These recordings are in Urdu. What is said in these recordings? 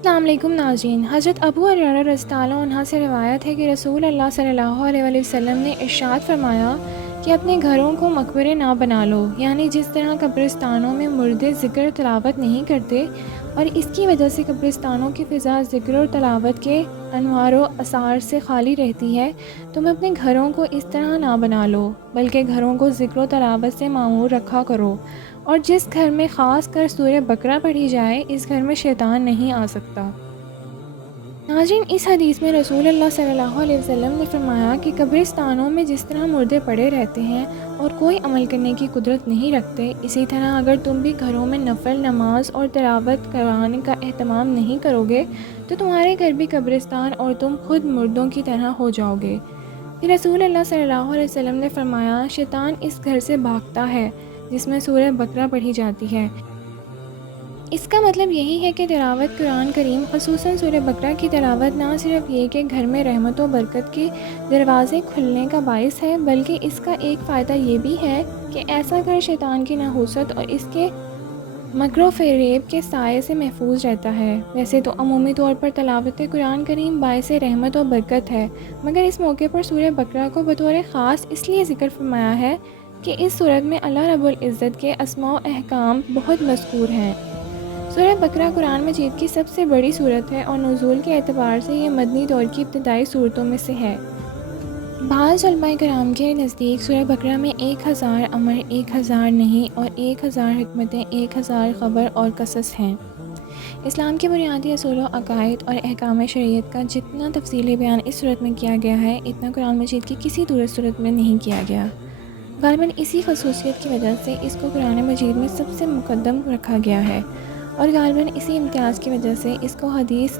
السلام علیکم ناظرین، حضرت ابو ہریرہ رضی اللہ عنہ سے روایت ہے کہ رسول اللہ صلی اللہ علیہ وآلہ وسلم نے ارشاد فرمایا کہ اپنے گھروں کو مقبرے نہ بنا لو، یعنی جس طرح قبرستانوں میں مردے ذکر و تلاوت نہیں کرتے اور اس کی وجہ سے قبرستانوں کی فضا ذکر اور تلاوت کے انوار و اثار سے خالی رہتی ہے، تم اپنے گھروں کو اس طرح نہ بنا لو بلکہ گھروں کو ذکر و تلاوت سے معمور رکھا کرو، اور جس گھر میں خاص کر سورہ بقرہ پڑھی جائے اس گھر میں شیطان نہیں آ سکتا۔ ناظرین، اس حدیث میں رسول اللہ صلی اللہ علیہ وسلم نے فرمایا کہ قبرستانوں میں جس طرح مردے پڑے رہتے ہیں اور کوئی عمل کرنے کی قدرت نہیں رکھتے، اسی طرح اگر تم بھی گھروں میں نفل نماز اور تلاوت کرانے کا اہتمام نہیں کرو گے تو تمہارے گھر بھی قبرستان اور تم خود مردوں کی طرح ہو جاؤ گے۔ پھر رسول اللہ صلی اللہ علیہ وسلم نے فرمایا، شیطان اس گھر سے بھاگتا ہے جس میں سورہ بقرہ پڑھی جاتی ہے۔ اس کا مطلب یہی ہے کہ تلاوت قرآن کریم، خصوصاً سورہ بقرہ کی تلاوت نہ صرف یہ کہ گھر میں رحمت و برکت کے دروازے کھلنے کا باعث ہے، بلکہ اس کا ایک فائدہ یہ بھی ہے کہ ایسا گھر شیطان کی نحوست اور اس کے مکر و فریب کے سائے سے محفوظ رہتا ہے۔ ویسے تو عمومی طور پر تلاوت قرآن کریم باعث رحمت و برکت ہے، مگر اس موقع پر سورہ بقرہ کو بطور خاص اس لیے ذکر فرمایا ہے کہ اس صورت میں اللہ رب العزت کے اسماء و احکام بہت مذکور ہیں۔ سورہ بقرہ قرآن مجید کی سب سے بڑی سورت ہے اور نزول کے اعتبار سے یہ مدنی دور کی ابتدائی سورتوں میں سے ہے۔ بعض علماء کرام کے نزدیک سورہ بقرہ میں 1000 امر، 1000 نہیں اور 1000 حکمتیں، 1000 خبر اور قصص ہیں۔ اسلام کے بنیادی اصول و عقائد اور احکام شریعت کا جتنا تفصیلی بیان اس صورت میں کیا گیا ہے، اتنا قرآن مجید کی کسی دوسری صورت میں نہیں کیا گیا۔ غالباً اسی خصوصیت کی وجہ سے اس کو قرآن مجید میں سب سے مقدم رکھا گیا ہے، اور غالباً اسی امتیاز کی وجہ سے اس کو حدیث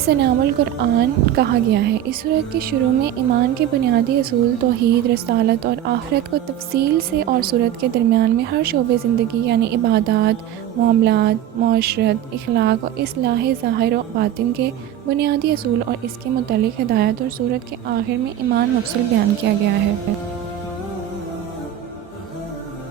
ثناء القرآن کہا گیا ہے۔ اس صورت کے شروع میں ایمان کے بنیادی اصول، توحید، رسالت اور آخرت کو تفصیل سے، اور صورت کے درمیان میں ہر شعبے زندگی یعنی عبادات، معاملات، معاشرت، اخلاق اور اصلاح ظاہر و باطن کے بنیادی اصول اور اس کے متعلق ہدایت، اور صورت کے آخر میں ایمان مفصل بیان کیا گیا ہے۔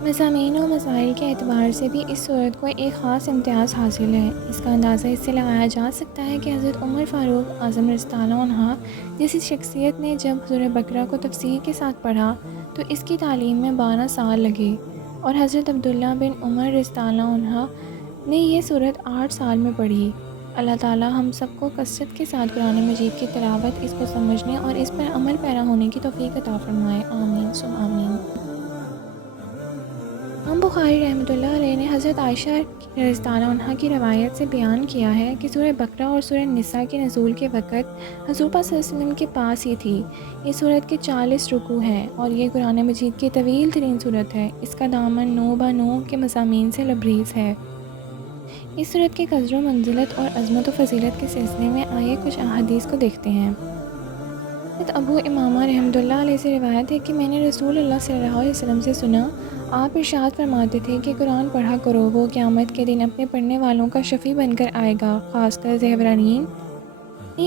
مضامین و مسائل کے اعتبار سے بھی اس صورت کو ایک خاص امتیاز حاصل ہے۔ اس کا اندازہ اس سے لگایا جا سکتا ہے کہ حضرت عمر فاروق اعظم رضی اللہ عنہ جیسی شخصیت نے جب سورہ بقرہ کو تفصیل کے ساتھ پڑھا تو اس کی تعلیم میں 12 سال لگے، اور حضرت عبداللہ بن عمر رضی اللہ عنہ نے یہ صورت 8 سال میں پڑھی۔ اللہ تعالی ہم سب کو کثرت کے ساتھ قرآن مجید کی تلاوت، اس کو سمجھنے اور اس پر عمل پیرا ہونے کی توفیق عطا فرمائے، آمین ثم آمین۔ امام بخاری رحمۃ اللہ علیہ نے حضرت عائشہ رضی اللہ عنہ کی روایت سے بیان کیا ہے کہ سورہ بقرہ اور سورہ نساء کے نزول کے وقت حضور پاک صلی اللہ علیہ وسلم کے پاس ہی تھی۔ اس صورت کے 40 رکوع ہیں اور یہ قرآن مجید کی طویل ترین صورت ہے۔ اس کا دامن 9 کے مضامین سے لبریز ہے۔ اس صورت کے قدر و منزلت اور عظمت و فضیلت کے سلسلے میں آئیے کچھ احادیث کو دیکھتے ہیں۔ حضرت ابو امامہ رحمۃ اللہ علیہ سے روایت ہے کہ میں نے رسول اللہ صلی اللہ علیہ وسلم سے سنا، آپ ارشاد فرماتے تھے کہ قرآن پڑھا کرو، وہ قیامت کے دن اپنے پڑھنے والوں کا شفیع بن کر آئے گا، خاص کر زہرانین۔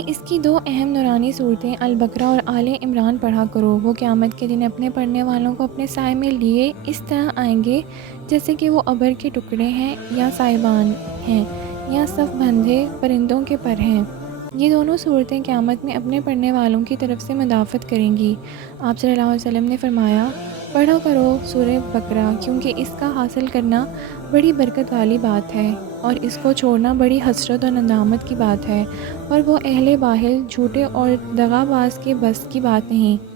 اس کی 2 اہم نورانی صورتیں البقرہ اور آل عمران پڑھا کرو، وہ قیامت کے دن اپنے پڑھنے والوں کو اپنے سائے میں لیے اس طرح آئیں گے جیسے کہ وہ ابر کے ٹکڑے ہیں یا سائبان ہیں یا صف بندھے پرندوں کے پر ہیں۔ یہ دونوں صورتیں قیامت میں اپنے پڑھنے والوں کی طرف سے مدافعت کریں گی۔ آپ صلی اللہ علیہ وسلم نے فرمایا، پڑھا کرو سورہ بقرہ، کیونکہ اس کا حاصل کرنا بڑی برکت والی بات ہے اور اس کو چھوڑنا بڑی حسرت اور ندامت کی بات ہے، اور وہ اہل باہل، جھوٹے اور دغا باز کے بس کی بات نہیں۔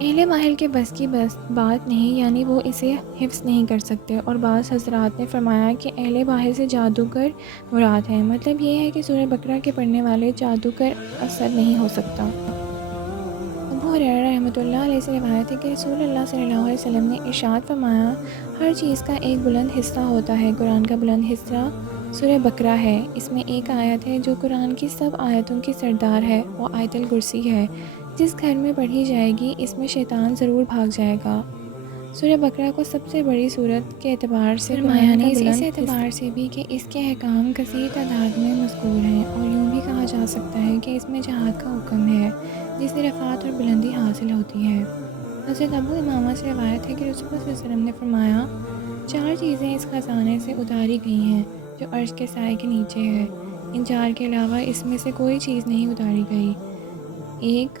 اہل باہل کے بس کی بات نہیں، یعنی وہ اسے حفظ نہیں کر سکتے، اور بعض حضرات نے فرمایا کہ اہل باہل سے جادوگر مراد ہے، مطلب یہ ہے کہ سورہ بقرہ کے پڑھنے والے جادوگر اثر نہیں ہو سکتا۔ ابو ہریرہ رحمۃ اللہ علیہ سے روایت ہے کہ رسول اللہ صلی اللہ علیہ وسلم نے ارشاد فرمایا، ہر چیز کا ایک بلند حصہ ہوتا ہے، قرآن کا بلند حصہ سورہ بقرہ ہے، اس میں ایک آیت ہے جو قرآن کی سب آیتوں کی سردار ہے، وہ آیت الکرسی ہے، جس گھر میں پڑھی جائے گی اس میں شیطان ضرور بھاگ جائے گا۔ سورہ بقرہ کو سب سے بڑی سورت کے اعتبار سے فرمایا نیز اس اعتبار سے بھی کہ اس کے احکام کثیر تعداد میں مذکور ہیں، اور یوں بھی کہا جا سکتا ہے کہ اس میں جہاد کا حکم ہے جس سے رفعت اور بلندی حاصل ہوتی ہے۔ حضرت ابو امامہ سے روایت ہے کہ رسول اللہ صلی اللہ علیہ وسلم نے فرمایا، 4 چیزیں اس خزانے سے اتاری گئی ہیں جو عرش کے سائے کے نیچے ہے۔ ان 4 کے علاوہ اس میں سے کوئی چیز نہیں اتاری گئی۔ ایک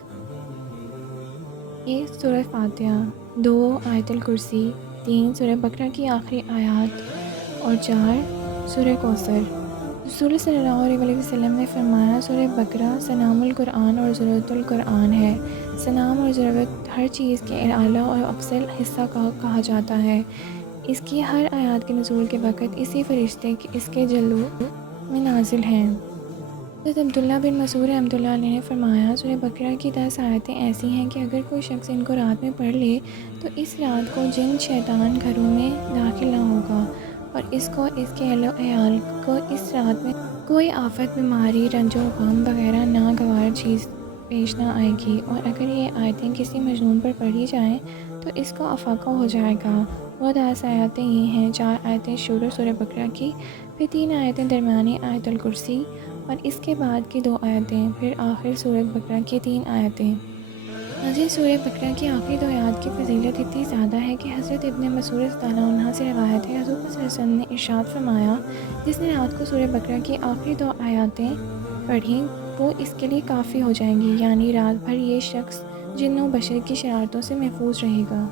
سورہ فاتحہ، 2 آیت الکرسی، 3 سورہ بقرہ کی آخری آیات اور 4 سورہ کوثر۔ رسول صلی اللہ علیہ وسلم نے فرمایا سورہ بقرہ سنام القرآن اور ضرورت القرآن ہے۔ سنام اور ضرورت ہر چیز کے اعلیٰ اور افضل حصہ کہا جاتا ہے۔ اس کی ہر آیات کے نزول کے وقت اسی فرشتے اس کے جلو میں نازل ہیں۔ حضرت عبداللہ بن مسعود رحمۃ اللہ علیہ نے فرمایا سورہ بقرہ کی 10 آیتیں ایسی ہیں کہ اگر کوئی شخص ان کو رات میں پڑھ لے تو اس رات کو جن شیطان گھروں میں داخل نہ ہوگا، اور اس کو اس کے اہل و عیال کو اس رات میں کوئی آفت، بیماری، رنج و غم وغیرہ ناگوار چیز پیش نہ آئے گی، اور اگر یہ آیتیں کسی مجنون پر پڑھی جائیں تو اس کو افاقہ ہو جائے گا۔ وہ 10 آیتیں یہ ہیں: 4 آیتیں شروع سورہ بقرہ کی، پھر 3 آیتیں درمیانی آیت الکرسی، اور اس کے بعد کی 2 آیتیں، پھر آخر سورۃ بقرہ کی 3 آیتیں۔ حضرت سورہ بقرہ کی آخری 2 آیات کی فضیلت اتنی زیادہ ہے کہ حضرت ابن مسعود رضی اللہ عنہ سے روایت ہے، حضور صلی اللہ علیہ وسلم نے ارشاد فرمایا جس نے رات کو سورہ بقرہ کی آخری 2 آیاتیں پڑھیں وہ اس کے لیے کافی ہو جائیں گی، یعنی رات بھر یہ شخص جن و بشر کی شرارتوں سے محفوظ رہے گا۔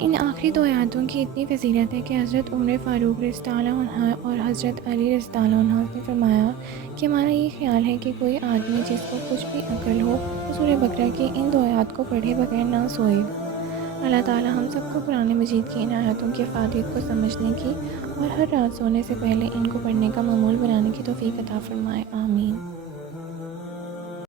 ان آخری 2 آیاتوں کی اتنی فضیلت ہے کہ حضرت عمر فاروق رضی اللہ عنہ اور حضرت علی رضی اللہ عنہ نے فرمایا کہ ہمارا یہ خیال ہے کہ کوئی آدمی جس کو کچھ بھی عقل ہو وہ سورہ بقرہ کی ان 2 آیات کو پڑھے بغیر نہ سوئے۔ اللہ تعالی ہم سب کو قرآن مجید کی ان آیاتوں کی افادیت کو سمجھنے کی اور ہر رات سونے سے پہلے ان کو پڑھنے کا معمول بنانے کی توفیق عطا فرمائے، آمین۔